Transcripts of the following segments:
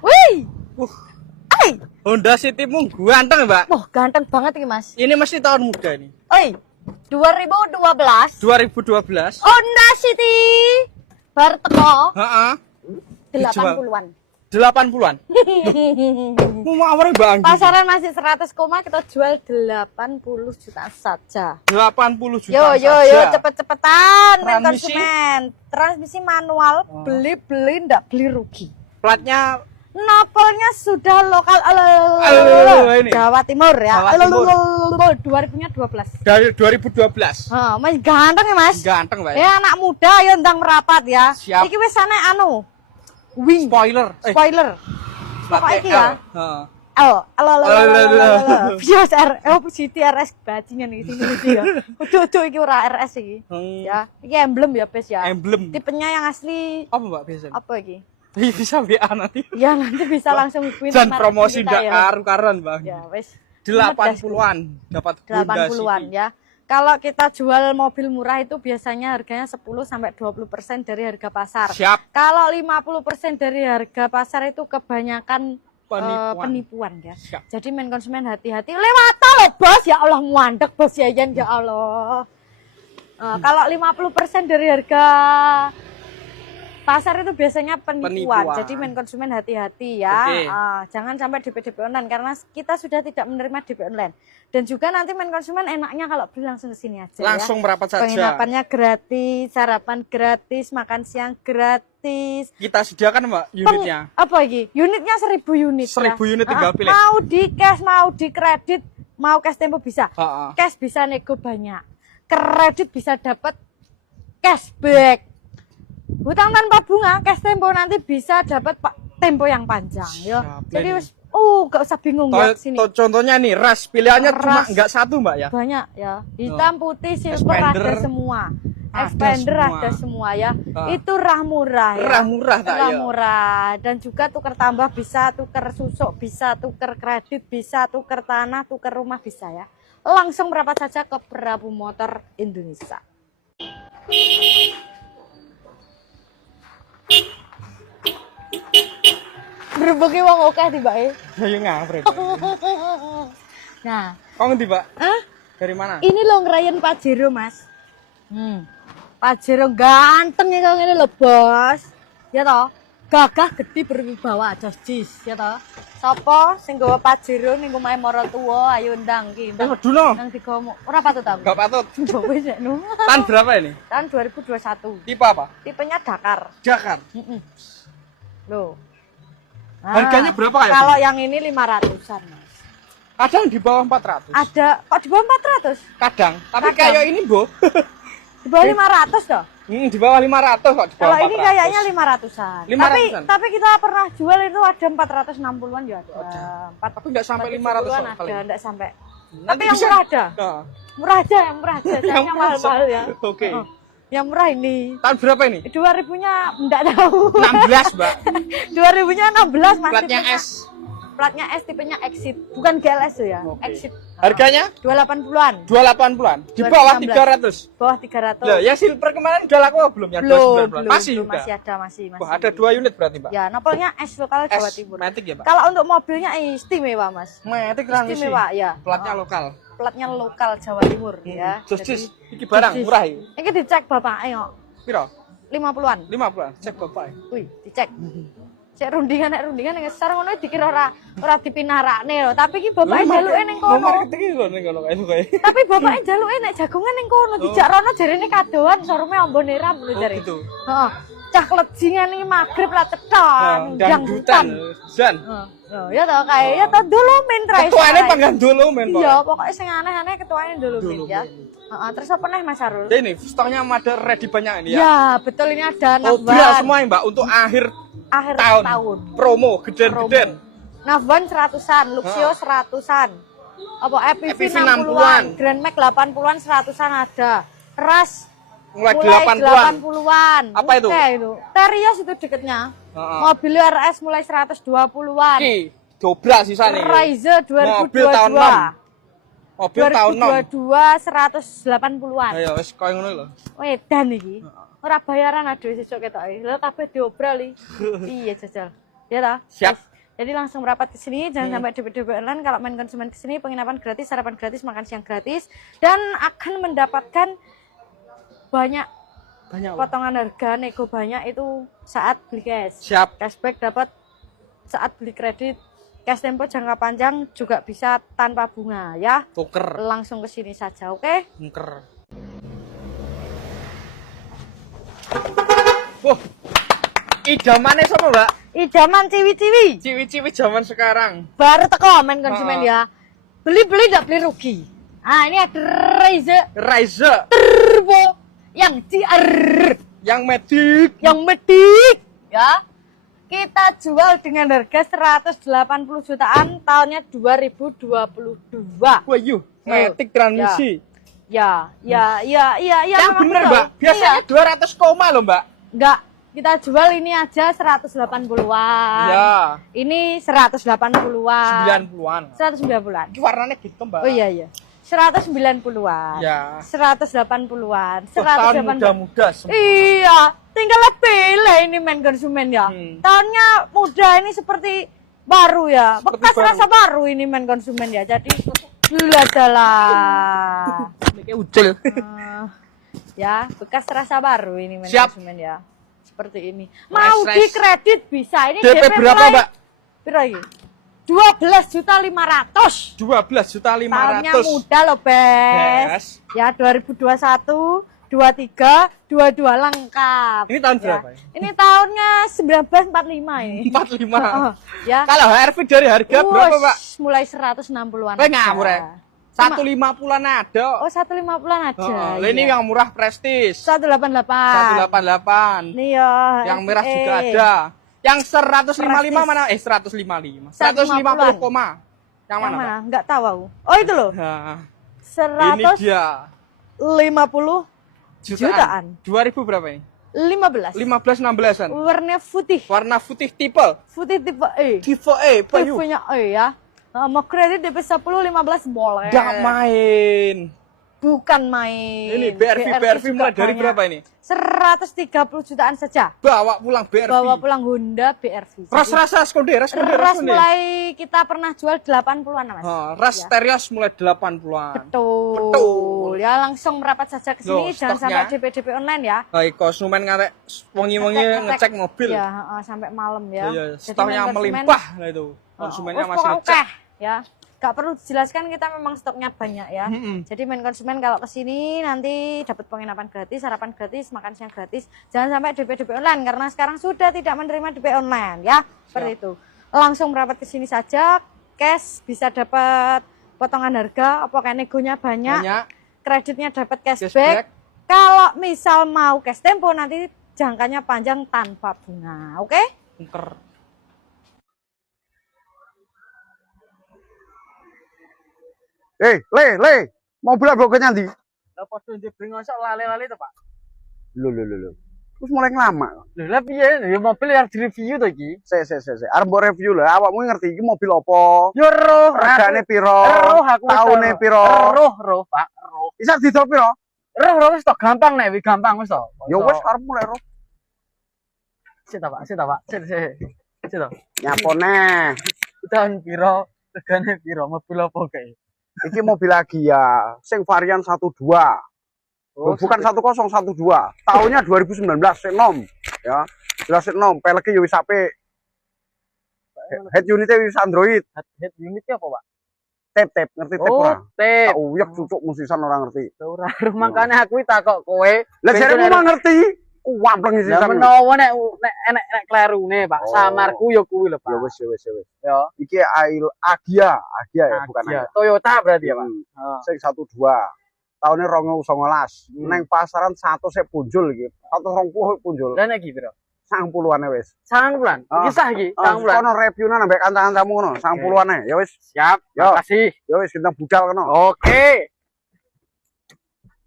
Wih. Uh, Ay. Honda City mu ganteng, Mbak. Wah, ganteng banget ini, Mas. Ini mesti tahun muda ini. Oi. 2012. 2012. Honda City. Bar teko Heeh. 80-an. 80-an. Mau mawar Bang. Pasaran masih 100 koma, kita jual 80 juta saja. 80 juta Yo saja. cepet-cepetan main Transmisi? konsumen. Transmisi manual, beli ndak beli rugi. Platnya Napolnya sudah lokal ini. Jawa Timur ya. Jawa Timur. 2000-nya 12. dari 2012. Mas ganteng ya, Mas. Ganteng, Mbak. Ya anak muda ya ndang merapat ya. Siap. Iki wis ana anu. Wing Spoiler. spoiler. Pokoknya iki ya. Heeh. Bias City RS bajingan iki sini iki ya. Ojo iki ora RS iki. Ya, iki emblem ya, Bes ya. Emblem. Tipenya yang asli Apa, Mbak, biasanya? apa iki? Bisa WA nanti. Ya nanti bisa langsung hubungin Dan sama promosi kita ndak ya. karu-karuan, Bang. Ya, wes. 80-an dapat Honda 80-an City. ya. Kalau kita jual mobil murah itu biasanya harganya 10 sampai 20% dari harga pasar. Siap. Kalau 50% dari harga pasar itu kebanyakan Penipuan. ya. Siap. Jadi main konsumen hati-hati. Lewat loh, Bos. Ya Allah, muandek Bos ya Allah. Kalau 50% dari harga pasar itu biasanya penipuan. Jadi main konsumen hati-hati ya. Oke. Jangan sampai DP online karena kita sudah tidak menerima DP online. Dan juga nanti main konsumen enaknya kalau beli langsung ke sini aja. Langsung ya. merapat saja. Penginapannya gratis, sarapan gratis, makan siang gratis. Kita sediakan, Mbak, unitnya. Apa lagi? Unitnya 1000 unit. 1000 unit tinggal pilih. Mau di cash, mau di kredit, mau cash tempo bisa. Heeh. Cash bisa nego banyak. Kredit bisa dapat cashback. Hutang tanpa bunga, cash tempo nanti bisa dapat tempo yang panjang ya. Siap, Jadi ini. wis gak usah bingung buat sini. Contohnya nih, ras pilihannya cuma Ras. enggak satu, Mbak ya. Banyak ya. Hitam, putih, silver Expander. ada semua. Ada Expander semua. ada semua ya. Ah. Itu rah murah ya. Rah murah tak Rah ya? murah dan juga tukar tambah bisa, tukar susuk bisa, tukar kredit bisa, tukar tanah, tukar rumah bisa ya. Langsung merapat saja ke Prabu Motor Indonesia. Berbagi wong oke tiba Ya ngapret. Nah, Kok ngendi, Pak? ah, Dari mana? ini lo ngerayain Pajero, Mas. Pajero ganteng ya kalau ini lo, Bos. Ya toh, gagah gede berwibawa, jis ya toh. Sopo sing gawa Pajero ning omahe maratuwa, ayo ndang ki. Duno. Nang digowo. Ora patut ta. Enggak patut. Mbok wis nu. Tahun berapa ini? Tahun 2021. Tipe apa? Tipenya Dakar. Dakar. Loh. Harganya berapa kayak Kalau yang ini 500-an, Mas. Kadang di bawah 400. Ada kok di bawah 400? Kadang. Tapi Kadang. kayak ini, Bu. Di bawah 500 toh? Di bawah 500 kok di bawah Kalau 400. ini kayaknya 500-an. 500-an. Tapi kita pernah jual itu ada 460-an ya ada. Tapi enggak sampai 500 ada, paling. enggak sampai. Nanti Tapi yang bisa. murah ada. Nah, Murah aja, yang murah aja. Sayangnya mahal-mahal ya. Oke. Yang murah ini. Tahun berapa ini? 2000-nya enggak tahu. 16, Mbak. 2000-nya 16 Mas. Platnya tipenya. S. Platnya S, tipenya Exit. Bukan GLS tuh ya. Oke. Exit. Harganya 280-an. 280-an. Di bawah 2016. 300. Bawah 300. Lah, ya silver kemarin udah laku apa belum ya? Belum, 219. Masih belum, udah. masih ada, masih. Wah, ada 2 unit berarti, Mbak. Ya, napolnya S lokal Jawa S Timur. Matic ya, Pak? Kalau untuk mobilnya istimewa, Mas. Matic transmisi. Istimewa ya. Platnya lokal. Platnya lokal Jawa Timur ya. Jus iki barang Jus. murah iki. Ini dicek Bapak, ayo. Piro? 50-an. 50-an. Cek Bapak. Wih, dicek. Cek rundingan yang ngesar ngono dikira ora dipinarakne lho, tapi iki bapake jaluke ning kono. Marketing iki lho ning kono kae. Tapi bapake jaluke nek jagongan ning kono, dijak rono jarene kadoan sorume ambone ram lho jare. Oh, gitu. Heeh. Cah klejingan iki magrib lah ceton, dangdutan. Jan. Ya toh kae ya toh dulumin trae. Ketuane panggan dulu men, Pak. Iya, pokoknya sing aneh-aneh ketuanya dulumin ya. Heeh, terus apa nih Mas Arul? Ini stoknya ada ready banyak ini ya. Ya, betul ini ada Mobil Nafvan. semua ya, Mbak, untuk akhir Tahun. promo geden-geden. Nafvan 100-an, Luxio 100-an. Apa EPV 60-an, Grand Max 80-an 100-an ada. Ras Mulai 80-an. 80-an. Apa itu? Oke, itu. Terios itu deketnya. Mobil RS mulai 120-an. Ki, dobrak sisa nih. Raiza Mobil tahun 2022. 6. Mobil tahun 6. 2022 180-an. Ayo wis koyo ngono lho. Wedan iki. ora bayaran aduh sesuk ketoke. Lha kabeh diobrol iki. Iya jajal. Ya ta? Siap. Wis. Jadi langsung merapat ke sini, jangan sampai DP online. Kalau main konsumen ke sini, penginapan gratis, sarapan gratis, makan siang gratis, dan akan mendapatkan banyak potongan harga, nego banyak itu saat beli cash. Siap. Cashback dapat saat beli kredit. Cash tempo jangka panjang juga bisa tanpa bunga ya. Tuker. Langsung ke sini saja, oke? Tuker. Wah. Idamane sama, Mbak? Idaman ciwi-ciwi. Ciwi-ciwi zaman sekarang. Baru teko main konsumen ya. Beli-beli enggak beli rugi. Ah, ini ada Ryza Turbo yang CR, yang medik. ya. Kita jual dengan harga 180 jutaan tahunnya 2022. Wah, yuk, medik transmisi. Ya. Yang memang bener, betul. Mbak. Biasanya Iya. 200 koma loh, Mbak. Enggak, kita jual ini aja 180-an. Ya. Ini 180-an. 90-an. 190-an. Ini warnanya gitu, Mbak. Oh iya. 190-an. Ya. 180-an. Tahun muda-muda semua. Iya, tinggal pilih ini main konsumen ya. Tahunnya muda ini seperti baru ya. Seperti Bekas baru. rasa baru ini main konsumen ya. Jadi gila jalan. Ini kayak ucil. Ya, bekas rasa baru ini main Siap. konsumen ya. Seperti ini. Mau Nice. di kredit bisa. Ini DP berapa, mulai- Mbak? Berapa lagi? 12.500.000. 12.500.000. Tahunnya muda loh, Bes. Bes. Ya, 2021, 23, 22 lengkap. Ini tahun Ya. berapa ya? Ini tahunnya 1945 ini. 45. Oh, ya. Kalau HRV dari harga berapa, Pak? Mulai 160-an. Wah, ngawur ya. aja. 150-an ada. Oh, 150-an aja. Oh, ini iya. yang murah prestis. 188. 188. Nih ya. Yang merah SE. juga ada. Yang 155 Prestis. mana? 155. 150 koma. Yang mana, Pak? Enggak tahu aku. Oh, itu loh. Nah, ini 150 dia. jutaan. 2000 berapa ini? 15. 15-16an. Warna putih. Warna putih tipe. Putih tipe E. Tipe E, Pak. Yuk. Tipenya E ya. Mau kredit DP 10 15 boleh. Nggak main. Bukan main. Ini BRV juga mulai dari banyak. berapa ini? 130 jutaan saja. Bawa pulang BRV. Bawa pulang Honda BRV. Jadi, Ras skonder. ras mulai kita pernah jual 80-an, Mas. Ras Ya. Terios mulai 80-an. Betul. Ya langsung merapat saja ke sini, Loh, jangan stoknya. sampai DP online ya. Baik, konsumen ngantek wengi-wengi ngecek mobil. Ya, sampai malam ya. Iya, Jadi stoknya main konsumen- melimpah lah itu. Konsumennya Oh, masih pokoknya ngecek. oke, ya. Gak perlu dijelaskan, kita memang stoknya banyak ya. Jadi main konsumen kalau kesini nanti dapat penginapan gratis, sarapan gratis, makan siang gratis. Jangan sampai DP online karena sekarang sudah tidak menerima DP online ya. Seperti itu. Langsung merapat ke sini saja, cash bisa dapat potongan harga, pokoknya negonya banyak, Banyak. kreditnya dapat Cashback. cashback. Kalau misal mau cash tempo nanti jangkanya panjang tanpa bunga, oke? Tuker. Le, mobil apa nyandi? Lah podo njebring mosok lali-lali to, Pak. Lho. Terus mulai ngelama. Lho, lah piye? Ya mobil yang di-review to iki. Se. Arep mbok review lho, awakmu ngerti iki mobil apa? Yo roh, Regane piro? roh aku wis Taune tau. piro? Roh, Pak, roh. Bisa didol piro? Roh wis to gampang nek, gampang wis to. Ya wis arep mulai ro. Sik ta, Pak, sik. Sik to. Nyapone. Tahun piro? Regane piro? Mobil apa kae? Iki mobil lagi ya, sing varian 12. Oh, Bukan 1012. Tahunnya 2019 sik nom, ya. Jelas sik nom, peleke yo wis apik. Head unit wis Android. head unit apa, Pak? Tep, ngerti tep ora? tep. Tak uyek cucuk musisan ora ngerti. Ora, makane aku takok kowe. Lah jaremu mah ngerti. Kuwampleng Lah sisan. menawa nek enek klerune, Pak. Oh. Samarku ya kuwi lho, Pak. Ya wis. Ya. Iki Agia ya bukan Agia. Agia. Toyota berarti ya, Pak. Hmm. Sing 12. Tahunnya 2019. Neng pasaran 100 sik punjul iki. 120 punjul. Lah nek iki piro? 90-an wis. 9 bulan. Ah. Kisah iki, 9 bulan. Kono reviewna ambek kanca-kancamu ngono, 90-an ya wis. Siap. Yo. Makasih. Ya wis kita budal kono. Oke.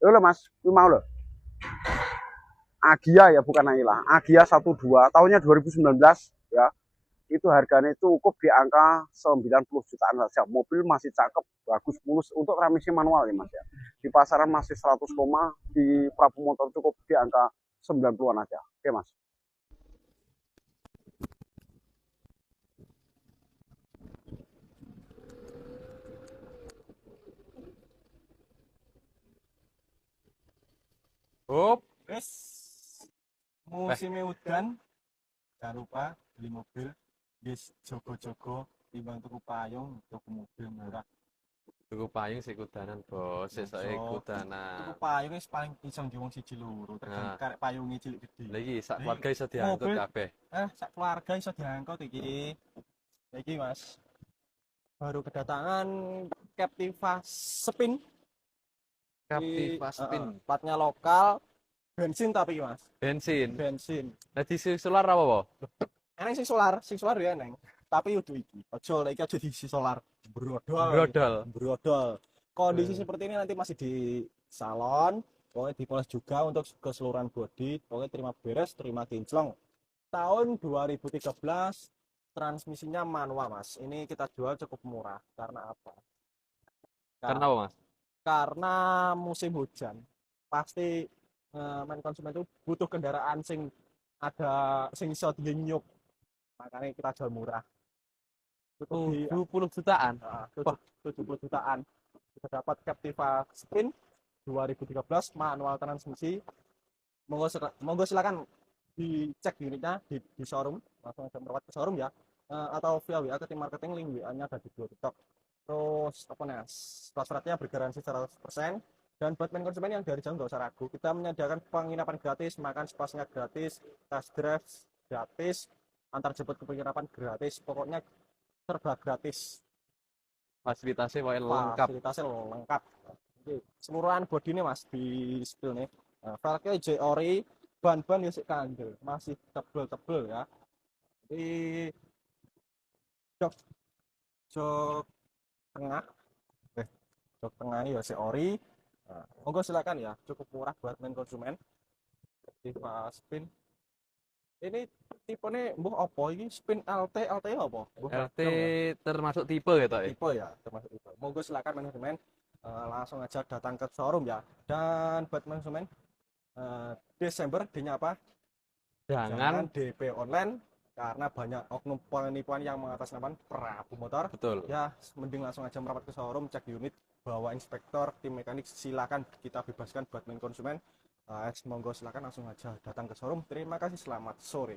Yo lho Mas, kuwi mau lho. Agia ya bukan Aila. Agia 12 tahunnya 2019 ya. Itu harganya itu cukup di angka 90 jutaan saja. Mobil masih cakep, bagus, mulus untuk transmisi manual ya Mas ya. Di pasaran masih 100 koma, di Prabu Motor cukup di angka 90-an aja. Oke, Mas. Hop, wes musim udan, jangan lupa beli mobil, guys, jogo-jogo timbang tuku payung, tuku mobil murah. Tuku payung sik kudanan, Bos. Sesuk Tuku kudanan. payung wis paling iso di wong siji loro, tergantung Nah. karek payunge cilik gede. Lah iki sak Iki keluarga iso diangkut mobil. kabeh. Sak keluarga iso diangkut iki. Iki Mas. Baru kedatangan Captiva Spin. Captiva Spin. Platnya lokal, bensin tapi Mas. Bensin. Bensin. Lah diisi solar apa, Po? Eneng sing solar ya eneng. Tapi udah iki. Ojo lek iki aja diisi solar. Brodol. Brodol. Kondisi seperti ini nanti masih di salon, pokoknya dipoles juga untuk keseluruhan bodi, pokoknya terima beres, terima kinclong. Tahun 2013, transmisinya manual Mas. Ini kita jual cukup murah. Karena apa? Karena apa, Mas? Karena musim hujan. Pasti main konsumen itu butuh kendaraan sing ada sing iso dinyup. Makanya kita jual murah. Cukup di 20 jutaan. 70 jutaan. Kita dapat Captiva Spin 2013 manual transmisi. Monggo silakan dicek unitnya di showroom, langsung aja merawat ke showroom ya. Atau via WA ke tim marketing, link WA-nya ada di bio TikTok. Terus apa nih? Plasratnya bergaransi 100%. Dan buat main konsumen yang dari jauh nggak usah ragu, kita menyediakan penginapan gratis, makan sepasnya gratis, test drive gratis, antar jemput ke penginapan gratis, pokoknya serba gratis. Fasilitasnya wae lengkap. Fasilitasnya lengkap. Oke, seluruhan bodi ini Mas di spill nih. Velgnya J-Ori, ban-ban ya sik kandel, masih tebel-tebel ya. Di jok tengah, jok tengah ini ya J-Ori. Monggo silakan ya, cukup murah buat main konsumen. Captiva Spin. Ini tipenya mbuh apa ini? Spin LT apa? LT termasuk tipe gitu ya? Tipe ya, termasuk tipe. Monggo silakan manajemen langsung aja datang ke showroom ya. Dan buat manajemen Desember D-nya apa? Jangan DP online karena banyak oknum penipuan yang mengatasnamakan Prabu Motor. Betul. Ya, mending langsung aja merapat ke showroom, cek unit, bawa inspektor, tim mekanik, silakan kita bebaskan buat main konsumen. Monggo silakan langsung aja datang ke showroom. Terima kasih, selamat sore.